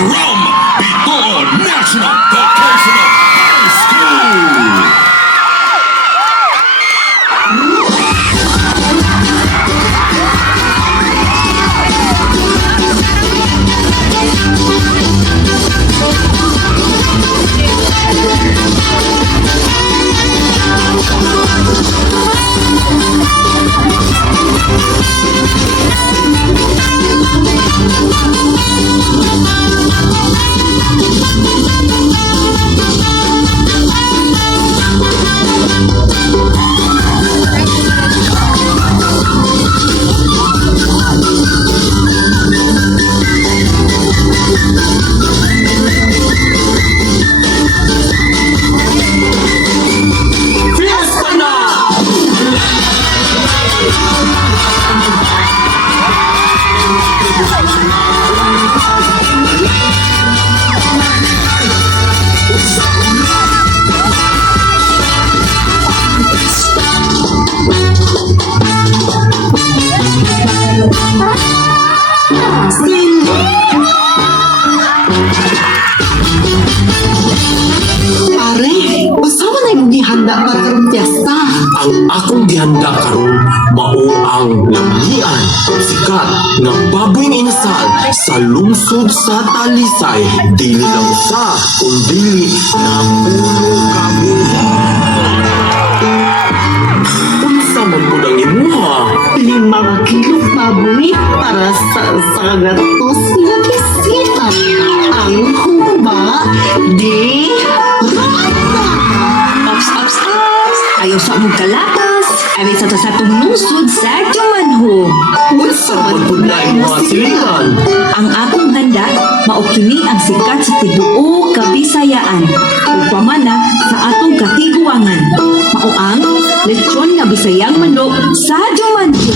from Bicol National Vocational High School. Handa para karong piyesta. Ang akong gihanda karon mao ang lamian sikat nga baboy inasal sa lungsod sa Talisay. Dili lang usa kundi na puno ka unsa man pud ang imuha? 5 kilong baboy para sa gatos na bisita. Ang humba di rata. Ops! Ayaw sa mong kalapas. Amin sa tasatong lungsod sa Jumanho. Unsa man pud na Mga silingan. Ang akong handa, maokini ang sikat sa tibuo Kabisayaan. Upamana sa atong katiguangan. Mao ang lechon nga Bisayang manok sa Jumanho.